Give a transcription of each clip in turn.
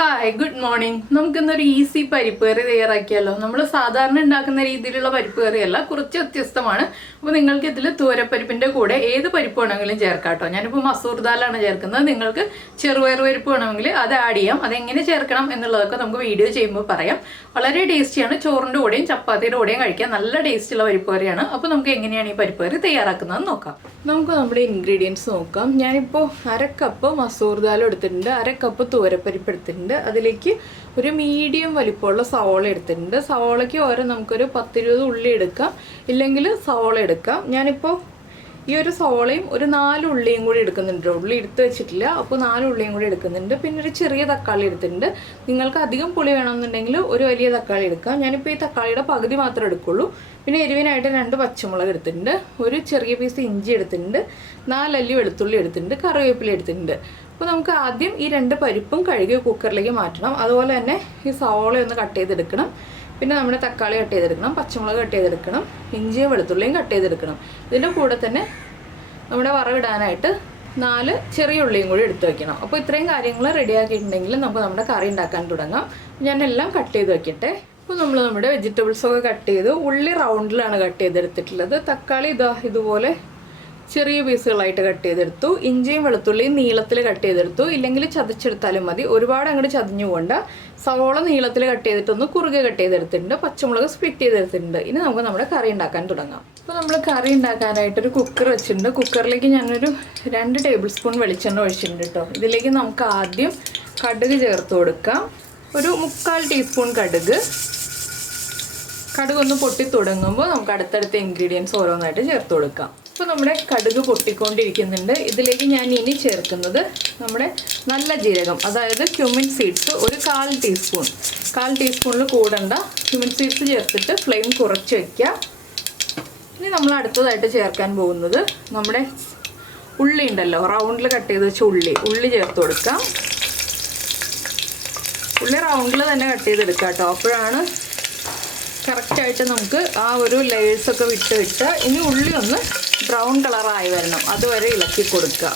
Hi good morning. നമുക്കിന്നൊരു easy പരിപ്പ് കറി തയ്യാറാക്കിയാലോ. നമ്മൾ സാധാരണ ഉണ്ടാക്കുന്ന രീതിയിലുള്ള പരിപ്പ് കറിയല്ല, കുറച്ച് വ്യത്യസ്തമാണ്. അപ്പോൾ നിങ്ങൾക്ക് ഇതിൽ തൂരപ്പരിപ്പിൻ്റെ കൂടെ ഏത് പരിപ്പ് വേണമെങ്കിലും ചേർക്കാം കേട്ടോ. ഞാനിപ്പോൾ മസൂർ ദാലാണ് ചേർക്കുന്നത്. നിങ്ങൾക്ക് ചെറുപയർ പരിപ്പ് വേണമെങ്കിൽ അത് ആഡ് ചെയ്യാം. അതെങ്ങനെ ചേർക്കണം എന്നുള്ളതൊക്കെ നമുക്ക് വീഡിയോ ചെയ്യുമ്പോൾ പറയാം. വളരെ ടേസ്റ്റിയാണ്. ചോറിൻ്റെ കൂടെയും ചപ്പാത്തിയുടെ കൂടെയും കഴിക്കാൻ നല്ല ടേസ്റ്റുള്ള പരിപ്പ് കറിയാണ്. അപ്പോൾ നമുക്ക് എങ്ങനെയാണ് ഈ പരിപ്പ് കറി തയ്യാറാക്കുന്നത് നോക്കാം. നമുക്ക് നമ്മുടെ ഇൻഗ്രീഡിയൻസ് നോക്കാം. ഞാനിപ്പോൾ 1/2 കപ്പ് മസൂർ ദാൽ എടുത്തിട്ടുണ്ട്, 1/2 കപ്പ് തൂരപ്പരിപ്പ് എടുത്തിട്ടുണ്ട്. അതിലേക്ക് ഒരു മീഡിയം വലിപ്പമുള്ള സവോള എടുത്തിട്ടുണ്ട്. സവോളയ്ക്ക് ഓരോ നമുക്കൊരു 10-20 ഉള്ളി എടുക്കാം, ഇല്ലെങ്കിൽ സവോള എടുക്കാം. ഞാനിപ്പോൾ ഈ ഒരു സവോളയും ഒരു 4 ഉള്ളിയും കൂടി എടുക്കുന്നുണ്ട്. ഉള്ളി എടുത്ത് വെച്ചിട്ടില്ല, അപ്പോൾ 4 ഉള്ളിയും കൂടി എടുക്കുന്നുണ്ട്. പിന്നെ ഒരു ചെറിയ തക്കാളി എടുത്തിട്ടുണ്ട്. നിങ്ങൾക്ക് അധികം പുളി വേണമെന്നുണ്ടെങ്കിൽ ഒരു വലിയ തക്കാളി എടുക്കാം. ഞാനിപ്പോൾ ഈ തക്കാളിയുടെ പകുതി മാത്രമേ എടുക്കുള്ളൂ. പിന്നെ എരിവിനായിട്ട് 2 പച്ചമുളക് എടുത്തിട്ടുണ്ട്, ഒരു ചെറിയ പീസ് ഇഞ്ചി എടുത്തിട്ടുണ്ട്, 4 അല്ലി വെളുത്തുള്ളി എടുത്തിട്ടുണ്ട്, കറിവേപ്പില എടുത്തിട്ടുണ്ട്. അപ്പോൾ നമുക്ക് ആദ്യം ഈ 2 പരിപ്പും കഴുകി കുക്കറിലേക്ക് മാറ്റണം. അതുപോലെ തന്നെ ഈ സവോള ഒന്ന് കട്ട് ചെയ്തെടുക്കണം. പിന്നെ നമ്മുടെ തക്കാളി കട്ട് ചെയ്തെടുക്കണം, പച്ചമുളക് കട്ട് ചെയ്തെടുക്കണം, ഇഞ്ചിയും വെളുത്തുള്ളിയും കട്ട് ചെയ്തെടുക്കണം. ഇതിൻ്റെ കൂടെ തന്നെ നമ്മുടെ വറവിടാനായിട്ട് 4 ചെറിയ ഉള്ളിയും കൂടി എടുത്ത് വയ്ക്കണം. അപ്പോൾ ഇത്രയും കാര്യങ്ങൾ റെഡിയാക്കിയിട്ടുണ്ടെങ്കിൽ നമുക്ക് നമ്മുടെ കറി ഉണ്ടാക്കാൻ തുടങ്ങാം. ഞാനെല്ലാം കട്ട് ചെയ്ത് വയ്ക്കട്ടെ. അപ്പോൾ നമ്മൾ നമ്മുടെ വെജിറ്റബിൾസൊക്കെ കട്ട് ചെയ്ത് ഉള്ളി റൗണ്ടിലാണ് കട്ട് ചെയ്തെടുത്തിട്ടുള്ളത്. തക്കാളി ഇതുപോലെ ചെറിയ പീസുകളായിട്ട് കട്ട് ചെയ്തെടുത്തു. ഇഞ്ചിയും വെളുത്തുള്ളിയും നീളത്തിൽ കട്ട് ചെയ്തെടുത്തു, ഇല്ലെങ്കിൽ ചതച്ചെടുത്താലും മതി. ഒരുപാട് അങ്ങോട്ട് ചതഞ്ഞു പോകണ്ട. സവോള നീളത്തിൽ കട്ട് ചെയ്തിട്ടൊന്ന് കുറുകെ കട്ട് ചെയ്തെടുത്തിട്ടുണ്ട്, പച്ചമുളക് സ്പ്ലിറ്റ് ചെയ്തെടുത്തിട്ടുണ്ട്. ഇനി നമുക്ക് നമ്മുടെ കറി ഉണ്ടാക്കാൻ തുടങ്ങാം. അപ്പോൾ നമ്മൾ കറി ഉണ്ടാക്കാനായിട്ടൊരു കുക്കർ വെച്ചിട്ടുണ്ട്. കുക്കറിലേക്ക് ഞാനൊരു 2 ടേബിൾ സ്പൂൺ വെളിച്ചെണ്ണ ഒഴിച്ചിട്ടുണ്ട് കേട്ടോ. ഇതിലേക്ക് നമുക്ക് ആദ്യം കടുക് ചേർത്ത് കൊടുക്കാം. ഒരു 3/4 ടീസ്പൂൺ കടുകൊന്ന് പൊട്ടി തുടങ്ങുമ്പോൾ നമുക്ക് അടുത്തടുത്ത ഇൻഗ്രീഡിയൻസ് ഓരോന്നായിട്ട് ചേർത്ത് കൊടുക്കാം. ഇപ്പോൾ നമ്മുടെ കടുക് പൊട്ടിക്കൊണ്ടിരിക്കുന്നുണ്ട്. ഇതിലേക്ക് ഞാൻ ഇനി ചേർക്കുന്നത് നമ്മുടെ നല്ല ജീരകം, അതായത് ക്യുമിൻ സീഡ്സ് ഒരു 1/4 ടീസ്പൂണിൽ കൂടണ്ട ക്യുമിൻ സീഡ്സ് ചേർത്തിട്ട് ഫ്ലെയിം കുറച്ച് വയ്ക്കുക. ഇനി നമ്മൾ അടുത്തതായിട്ട് ചേർക്കാൻ പോകുന്നത് നമ്മുടെ ഉള്ളി ഉണ്ടല്ലോ, റൗണ്ടിൽ കട്ട് ചെയ്ത് വെച്ച ഉള്ളി ചേർത്ത് കൊടുക്കാം. ഉള്ളി റൗണ്ടിൽ തന്നെ കട്ട് ചെയ്തെടുക്കുക കേട്ടോ. അപ്പോഴാണ് കറക്റ്റായിട്ട് നമുക്ക് ആ ഒരു ലെയേഴ്സൊക്കെ വിട്ട് ഇനി ഉള്ളി ഒന്ന് ബ്രൗൺ കളറായി വരണം, അതുവരെ ഇളക്കി കൊടുക്കുക.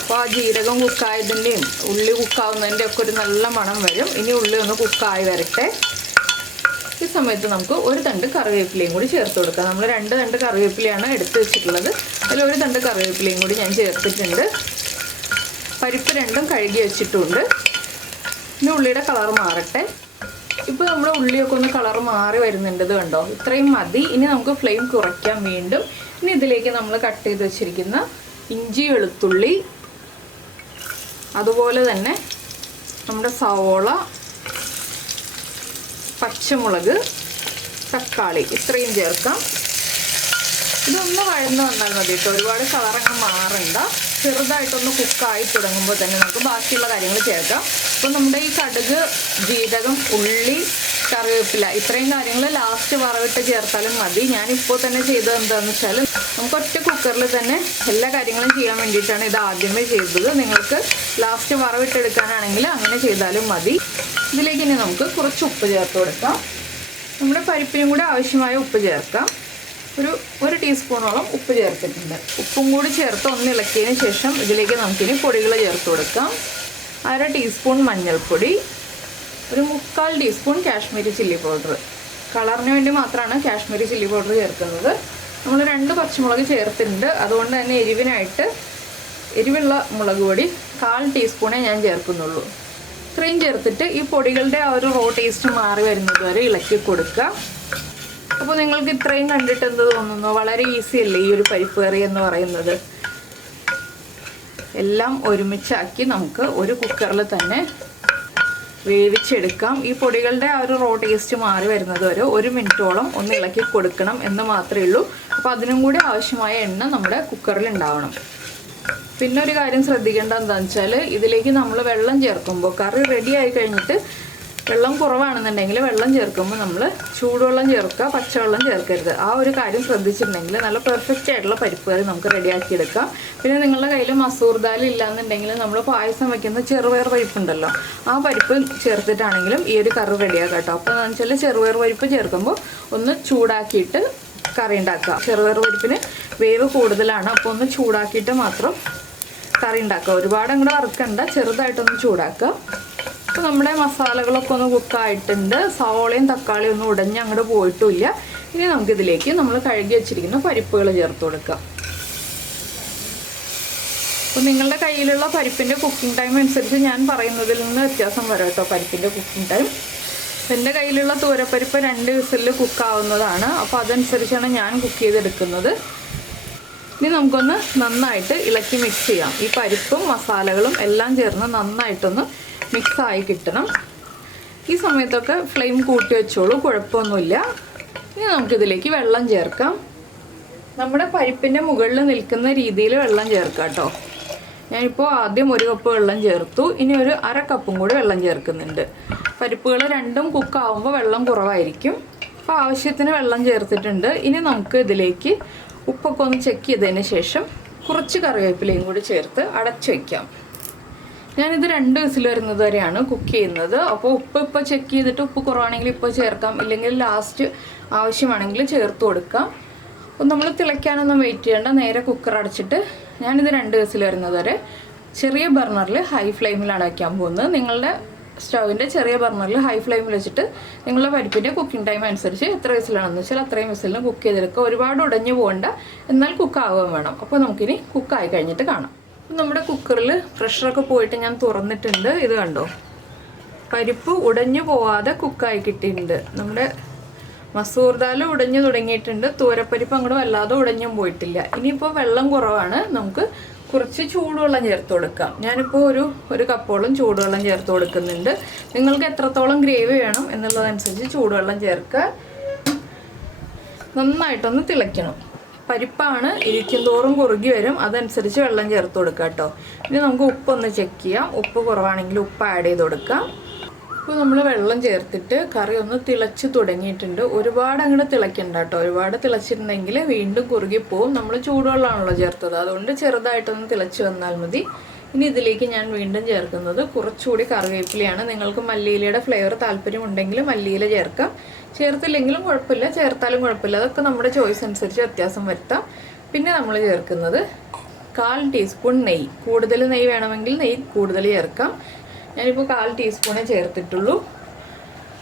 അപ്പോൾ ആ ജീരകം കുക്കായതിൻ്റെയും ഉള്ളി കുക്കാവുന്നതിൻ്റെ ഒക്കെ ഒരു നല്ല മണം വരും. ഇനി ഉള്ളി ഒന്ന് കുക്കായി വരട്ടെ. ഈ സമയത്ത് നമുക്ക് ഒരു തണ്ട് കറിവേപ്പിലയും കൂടി ചേർത്ത് കൊടുക്കാം. നമ്മൾ 2 തണ്ട് കറിവേപ്പിലയാണ് എടുത്ത് വെച്ചിട്ടുള്ളത്. അതിൽ ഒരു തണ്ട് കറിവേപ്പിലയും കൂടി ഞാൻ ചേർത്തിട്ടുണ്ട്. പരിപ്പ് 2ഉം കഴുകി വെച്ചിട്ടുണ്ട്. ഇനി ഉള്ളിയുടെ കളർ മാറട്ടെ. ഇപ്പോൾ നമ്മുടെ ഉള്ളിയൊക്കെ ഒന്ന് കളർ മാറി വരുന്നുണ്ട്, ഇത് കണ്ടോ, ഇത്രയും മതി. ഇനി നമുക്ക് ഫ്ലെയിം കുറയ്ക്കാം വീണ്ടും. ഇനി ഇതിലേക്ക് നമ്മൾ കട്ട് ചെയ്ത് വെച്ചിരിക്കുന്ന ഇഞ്ചി വെളുത്തുള്ളി, അതുപോലെ തന്നെ നമ്മുടെ സവോള, പച്ചമുളക്, തക്കാളി ഇത്രയും ചേർക്കാം. ഇതൊന്ന് വഴന്ന് വന്നാൽ മതി കേട്ടോ, ഒരുപാട് കളറങ്ങ് മാറണ്ട. ചെറുതായിട്ടൊന്ന് കുക്കായി തുടങ്ങുമ്പോൾ തന്നെ നമുക്ക് ബാക്കിയുള്ള കാര്യങ്ങൾ ചേർക്കാം. അപ്പോൾ നമ്മുടെ ഈ കടുക്, ജീരകം, ഉള്ളി, കറിവേപ്പില ഇത്രയും കാര്യങ്ങൾ ലാസ്റ്റ് വറവിട്ട് ചേർത്താലും മതി. ഞാനിപ്പോൾ തന്നെ ചെയ്തത് എന്താണെന്ന് വെച്ചാൽ നമുക്ക് ഒറ്റ കുക്കറിൽ തന്നെ എല്ലാ കാര്യങ്ങളും ചെയ്യാൻ വേണ്ടിയിട്ടാണ് ഇത് ആദ്യമേ ചെയ്തത്. നിങ്ങൾക്ക് ലാസ്റ്റ് വറവിട്ടെടുക്കാനാണെങ്കിൽ അങ്ങനെ ചെയ്താലും മതി. ഇതിലേക്ക് ഇനി നമുക്ക് കുറച്ച് ഉപ്പ് ചേർത്ത് കൊടുക്കാം. നമ്മുടെ പരിപ്പിനും കൂടെ ആവശ്യമായ ഉപ്പ് ചേർക്കാം. ഒരു ടീസ്പൂണോളം ഉപ്പ് ചേർത്തിട്ടുണ്ട്. ഉപ്പും കൂടി ചേർത്ത് ഒന്ന് ഇളക്കിയതിന് ശേഷം ഇതിലേക്ക് നമുക്കിനി പൊടികൾ ചേർത്ത് കൊടുക്കാം. 1/2 ടീസ്പൂൺ മഞ്ഞൾപ്പൊടി, ഒരു 3/4 ടീസ്പൂൺ കാശ്മീരി ചില്ലി പൗഡർ. കളറിന് വേണ്ടി മാത്രമാണ് കാശ്മീരി ചില്ലി പൗഡർ ചേർക്കുന്നത്. നമ്മൾ 2 പച്ചമുളക് ചേർത്തിട്ടുണ്ട്, അതുകൊണ്ട് തന്നെ എരിവുള്ള മുളക് പൊടി 1/4 ടീസ്പൂണേ ഞാൻ ചേർക്കുന്നുള്ളൂ. ഇത്രയും ചേർത്തിട്ട് ഈ പൊടികളുടെ ആ ഒരു റോ ടേസ്റ്റ് മാറി വരുന്നത് വരെ ഇളക്കി കൊടുക്കുക. അപ്പോൾ നിങ്ങൾക്ക് ഇത്രയും കണ്ടിട്ട് എന്ത് തോന്നുന്നു? വളരെ ഈസി അല്ലേ ഈ ഒരു പരിപ്പ് കറി എന്ന് പറയുന്നത്? എല്ലാം ഒരുമിച്ചാക്കി നമുക്ക് ഒരു കുക്കറിൽ തന്നെ വേവിച്ചെടുക്കാം. ഈ പൊടികളുടെ ആ ഒരു റോ ടേസ്റ്റ് മാറി വരുന്നത് വരെ 1 മിനിറ്റോളം ഒന്ന് ഇളക്കി കൊടുക്കണം എന്ന് മാത്രമേ ഉള്ളൂ. അപ്പോൾ അതിനും കൂടി ആവശ്യമായ എണ്ണ നമ്മുടെ കുക്കറിൽ ഉണ്ടാവണം. പിന്നെ ഒരു കാര്യം ശ്രദ്ധിക്കേണ്ടത് എന്താണെന്ന് വെച്ചാൽ ഇതിലേക്ക് നമ്മൾ വെള്ളം ചേർക്കുമ്പോൾ, കറി റെഡി ആയി കഴിഞ്ഞിട്ട് വെള്ളം കുറവാണെന്നുണ്ടെങ്കിൽ വെള്ളം ചേർക്കുമ്പോൾ നമ്മൾ ചൂടുവെള്ളം ചേർക്കുക, പച്ചവെള്ളം ചേർക്കരുത്. ആ ഒരു കാര്യം ശ്രദ്ധിച്ചിട്ടുണ്ടെങ്കിൽ നല്ല പെർഫെക്റ്റ് ആയിട്ടുള്ള പരിപ്പ് കറി നമുക്ക് റെഡിയാക്കിയെടുക്കാം. പിന്നെ നിങ്ങളുടെ കയ്യിൽ മസൂർ ദാൽ ഇല്ലാന്നുണ്ടെങ്കിൽ നമ്മൾ പായസം വയ്ക്കുന്ന ചെറുപയർ പരിപ്പുണ്ടല്ലോ, ആ പരിപ്പ് ചേർത്തിട്ടാണെങ്കിലും ഈ ഒരു കറി റെഡിയാക്കാം കേട്ടോ. അപ്പോൾ എന്താണെന്ന് വെച്ചാൽ ചെറുപയർ പരിപ്പ് ചേർക്കുമ്പോൾ ഒന്ന് ചൂടാക്കിയിട്ട് കറി ഉണ്ടാക്കുക. ചെറുപയർ പരിപ്പിന് വേവ് കൂടുതലാണ്, അപ്പോൾ ഒന്ന് ചൂടാക്കിയിട്ട് മാത്രം കറി ഉണ്ടാക്കുക. ഒരുപാട് അങ്ങോട്ട് വറുക്കണ്ട, ചെറുതായിട്ടൊന്ന് ചൂടാക്കുക. അപ്പോൾ നമ്മുടെ മസാലകളൊക്കെ ഒന്ന് കുക്കായിട്ടുണ്ട്. സവോളയും തക്കാളിയും ഒന്നും ഉടഞ്ഞ് അങ്ങോട്ട് പോയിട്ടുമില്ല. ഇനി നമുക്കിതിലേക്ക് നമ്മൾ കഴുകി വെച്ചിരിക്കുന്ന പരിപ്പുകൾ ചേർത്ത് കൊടുക്കാം. അപ്പോൾ നിങ്ങളുടെ കയ്യിലുള്ള പരിപ്പിൻ്റെ കുക്കിംഗ് ടൈം അനുസരിച്ച് ഞാൻ പറയുന്നതിൽ നിന്ന് വ്യത്യാസം വരാം കേട്ടോ, പരിപ്പിൻ്റെ കുക്കിംഗ് ടൈം. എൻ്റെ കയ്യിലുള്ള തൂരപ്പരിപ്പ് 2 വിസിലിൽ കുക്കാവുന്നതാണ്. അപ്പോൾ അതനുസരിച്ചാണ് ഞാൻ കുക്ക് ചെയ്തെടുക്കുന്നത്. ഇനി നമുക്കൊന്ന് നന്നായിട്ട് ഇളക്കി മിക്സ് ചെയ്യാം. ഈ പരിപ്പും മസാലകളും എല്ലാം ചേർന്ന് നന്നായിട്ടൊന്ന് മിക്സായി കിട്ടണം. ഈ സമയത്തൊക്കെ ഫ്ലെയിം കൂട്ടി വെച്ചോളൂ, കുഴപ്പമൊന്നുമില്ല. ഇനി നമുക്കിതിലേക്ക് വെള്ളം ചേർക്കാം. നമ്മുടെ പരിപ്പിൻ്റെ മുകളിൽ നിൽക്കുന്ന രീതിയിൽ വെള്ളം ചേർക്കാം കേട്ടോ. ഞാനിപ്പോൾ ആദ്യം 1 കപ്പ് വെള്ളം ചേർത്തു. ഇനി ഒരു 1/2 കപ്പും കൂടി വെള്ളം ചേർക്കുന്നുണ്ട്. പരിപ്പുകൾ രണ്ടും കുക്കാവുമ്പോൾ വെള്ളം കുറവായിരിക്കും. അപ്പോൾ ആവശ്യത്തിന് വെള്ളം ചേർത്തിട്ടുണ്ട്. ഇനി നമുക്ക് ഇതിലേക്ക് ഉപ്പൊക്കെ ഒന്ന് ചെക്ക് ചെയ്തതിന് ശേഷം കുറച്ച് കറിവേപ്പിലയും കൂടി ചേർത്ത് അടച്ചു വയ്ക്കാം. ഞാനിത് 2 വിസിൽ വരുന്നത് വരെയാണ് കുക്ക് ചെയ്യുന്നത്. അപ്പോൾ ഉപ്പ് ഇപ്പോൾ ചെക്ക് ചെയ്തിട്ട് ഉപ്പ് കുറവാണെങ്കിൽ ഇപ്പോൾ ചേർക്കാം, ഇല്ലെങ്കിൽ ലാസ്റ്റ് ആവശ്യമാണെങ്കിൽ ചേർത്ത് കൊടുക്കാം. അപ്പോൾ നമ്മൾ തിളയ്ക്കാനൊന്നും വെയിറ്റ് ചെയ്യേണ്ട, നേരെ കുക്കർ അടച്ചിട്ട് ഞാനിത് 2 വിസിൽ വരുന്നത് വരെ ചെറിയ ബർണറിൽ ഹൈ ഫ്ലെയിമിലാണ് വയ്ക്കാൻ പോകുന്നത്. നിങ്ങളുടെ സ്റ്റൗവിൻ്റെ ചെറിയ ബർണറിൽ ഹൈ ഫ്ലെയിമിൽ വെച്ചിട്ട് നിങ്ങളുടെ പരിപ്പിൻ്റെ കുക്കിംഗ് ടൈം അനുസരിച്ച് എത്ര വിസിലാണെന്ന് വെച്ചാൽ അത്രയും വിസിലിന് കുക്ക് ചെയ്തെടുക്കുക. ഒരുപാട് ഉടഞ്ഞു പോകണ്ട, എന്നാൽ കുക്കാവുകയും വേണം. അപ്പോൾ നമുക്കിനി കുക്കായി കഴിഞ്ഞിട്ട് കാണാം. നമ്മുടെ കുക്കറിൽ പ്രഷറൊക്കെ പോയിട്ട് ഞാൻ തുറന്നിട്ടുണ്ട്. ഇത് കണ്ടോ, പരിപ്പ് ഉടഞ്ഞു പോവാതെ കുക്കായി കിട്ടിയിട്ടുണ്ട്. നമ്മുടെ മസൂർ ദാൽ ഉടഞ്ഞു തുടങ്ങിയിട്ടുണ്ട്. തൂരപ്പരിപ്പ് അങ്ങോട്ട് വല്ലാതെ ഉടഞ്ഞും പോയിട്ടില്ല. ഇനിയിപ്പോൾ വെള്ളം കുറവാണ്, നമുക്ക് കുറച്ച് ചൂടുവെള്ളം ചേർത്ത് കൊടുക്കാം. ഞാനിപ്പോൾ ഒരു കപ്പോളം ചൂടുവെള്ളം ചേർത്ത് കൊടുക്കുന്നുണ്ട്. നിങ്ങൾക്ക് എത്രത്തോളം ഗ്രേവി വേണം എന്നുള്ളതനുസരിച്ച് ചൂടുവെള്ളം ചേർക്കുക. നന്നായിട്ടൊന്ന് തിളയ്ക്കണം. പരിപ്പാണ് ഇരിക്കും തോറും കുറുകി വരും, അതനുസരിച്ച് വെള്ളം ചേർത്ത് കൊടുക്കുക കേട്ടോ. ഇനി നമുക്ക് ഉപ്പൊന്ന് ചെക്ക് ചെയ്യാം. ഉപ്പ് കുറവാണെങ്കിൽ ഉപ്പ് ആഡ് ചെയ്ത് കൊടുക്കാം. ഇപ്പോൾ നമ്മൾ വെള്ളം ചേർത്തിട്ട് കറി ഒന്ന് തിളച്ച് തുടങ്ങിയിട്ടുണ്ട്. ഒരുപാട് അങ്ങോട്ട് തിളയ്ക്കണ്ട കേട്ടോ. ഒരുപാട് തിളച്ചിട്ടുണ്ടെങ്കിൽ വീണ്ടും കുറുകി പോവും. നമ്മൾ ചൂടുവെള്ളമാണല്ലോ ചേർത്തത്, അതുകൊണ്ട് ചെറുതായിട്ടൊന്ന് തിളച്ച് വന്നാൽ മതി. ഇനി ഇതിലേക്ക് ഞാൻ വീണ്ടും ചേർക്കുന്നത് കുറച്ചുകൂടി കറിവേപ്പിലയാണ്. നിങ്ങൾക്ക് മല്ലിയിലയുടെ ഫ്ലേവർ താല്പര്യമുണ്ടെങ്കിൽ മല്ലിയില ചേർക്കാം, ചേർത്തില്ലെങ്കിലും കുഴപ്പമില്ല, ചേർത്താലും കുഴപ്പമില്ല. അതൊക്കെ നമ്മുടെ ചോയ്സ് അനുസരിച്ച് വ്യത്യാസം വരുത്താം. പിന്നെ നമ്മൾ ചേർക്കുന്നത് 1/4 ടീസ്പൂൺ നെയ്യ്. കൂടുതൽ നെയ്യ് വേണമെങ്കിൽ നെയ്യ് കൂടുതൽ ചേർക്കാം. ഞാനിപ്പോൾ 1/4 ടീസ്പൂണേ ചേർത്തിട്ടുള്ളൂ.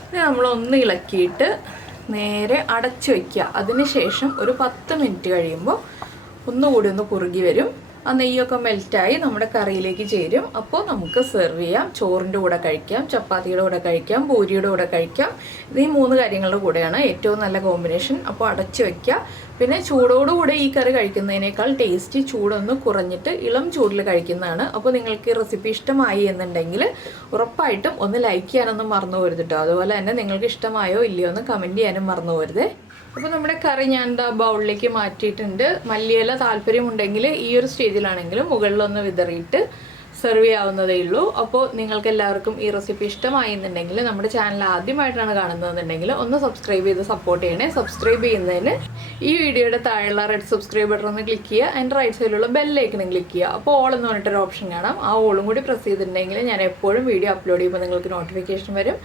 ഇനി നമ്മളൊന്ന് ഇളക്കിയിട്ട് നേരെ അടച്ചു വയ്ക്കുക. അതിന് ശേഷം ഒരു 10 മിനിറ്റ് കഴിയുമ്പോൾ ഒന്നുകൂടി ഒന്ന് കുറുകി വരും. ആ നെയ്യൊക്കെ മെൽറ്റായി നമ്മുടെ കറിയിലേക്ക് ചേരും. അപ്പോൾ നമുക്ക് സെർവ് ചെയ്യാം. ചോറിൻ്റെ കൂടെ കഴിക്കാം, ചപ്പാത്തിയുടെ കൂടെ കഴിക്കാം, പൂരിയുടെ കൂടെ കഴിക്കാം. ഇത് ഈ 3 കാര്യങ്ങളുടെ കൂടെയാണ് ഏറ്റവും നല്ല കോമ്പിനേഷൻ. അപ്പോൾ അടച്ചു വയ്ക്കുക. പിന്നെ ചൂടോടുകൂടെ ഈ കറി കഴിക്കുന്നതിനേക്കാൾ ടേസ്റ്റ് ചൂടൊന്ന് കുറഞ്ഞിട്ട് ഇളം ചൂടിൽ കഴിക്കുന്നതാണ്. അപ്പോൾ നിങ്ങൾക്ക് ഈ റെസിപ്പി ഇഷ്ടമായി എന്നുണ്ടെങ്കിൽ ഉറപ്പായിട്ടും ഒന്ന് ലൈക്ക് ചെയ്യാനൊന്നും മറന്നു പോകരുത് കേട്ടോ. അതുപോലെ തന്നെ നിങ്ങൾക്ക് ഇഷ്ടമായോ ഇല്ലയോ എന്ന് കമൻറ്റ് ചെയ്യാനും മറന്നു പോകരുത്. അപ്പോൾ നമ്മുടെ കറി ഞാൻ ബൗളിലേക്ക് മാറ്റിയിട്ടുണ്ട്. മല്ലിയില താല്പര്യമുണ്ടെങ്കിൽ ഈ ഒരു സ്റ്റേജിലാണെങ്കിലും മുകളിലൊന്ന് വിതറിയിട്ട് സെർവ് ചെയ്യാവുന്നതേ ഉള്ളൂ. അപ്പോൾ നിങ്ങൾക്ക് എല്ലാവർക്കും ഈ റെസിപ്പി ഇഷ്ടമായി എന്നുണ്ടെങ്കിൽ നമ്മുടെ ചാനൽ ആദ്യമായിട്ടാണ് കാണുന്നതെന്നുണ്ടെങ്കിൽ ഒന്ന് സബ്സ്ക്രൈബ് ചെയ്ത് സപ്പോർട്ട് ചെയ്യണേ. സബ്സ്ക്രൈബ് ചെയ്യുന്നതിന് ഈ വീഡിയോയുടെ താഴെയുള്ള റെഡ് സബ്സ്ക്രൈബ് ബട്ടൺ ഒന്ന് ക്ലിക്ക് ചെയ്യുക. അതിൻ്റെ റൈറ്റ് സൈഡിലുള്ള ബെല്ലൈക്കണും ക്ലിക്ക് ചെയ്യുക. അപ്പോൾ ഓൾ എന്ന് പറഞ്ഞിട്ടൊരു ഓപ്ഷൻ കാണാം. ആ ഓളും കൂടി പ്രസ് ചെയ്തിട്ടുണ്ടെങ്കിൽ ഞാൻ എപ്പോഴും വീഡിയോ അപ്ലോഡ് ചെയ്യുമ്പോൾ നിങ്ങൾക്ക് നോട്ടിഫിക്കേഷൻ വരും.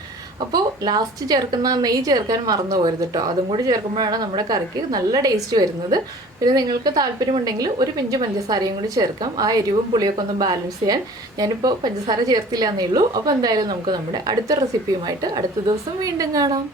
അപ്പോൾ ലാസ്റ്റ് ചേർക്കുന്ന നെയ്യ് ചേർക്കാൻ മറന്നു പോകരുത് കേട്ടോ. അതും കൂടി ചേർക്കുമ്പോഴാണ് നമ്മുടെ കറിക്ക് നല്ല ടേസ്റ്റ് വരുന്നത്. പിന്നെ നിങ്ങൾക്ക് താല്പര്യമുണ്ടെങ്കിൽ ഒരു പിഞ്ച് പഞ്ചസാരയും കൂടി ചേർക്കാം. ആ എരിവും പുളിയൊക്കെ ഒന്ന് ബാലൻസ് ചെയ്യാൻ. ഞാനിപ്പോൾ പഞ്ചസാര ചേർത്തില്ല എന്നേ ഉള്ളൂ. അപ്പോൾ എന്തായാലും നമുക്ക് നമ്മുടെ അടുത്ത റെസിപ്പിയുമായിട്ട് അടുത്ത ദിവസം വീണ്ടും കാണാം.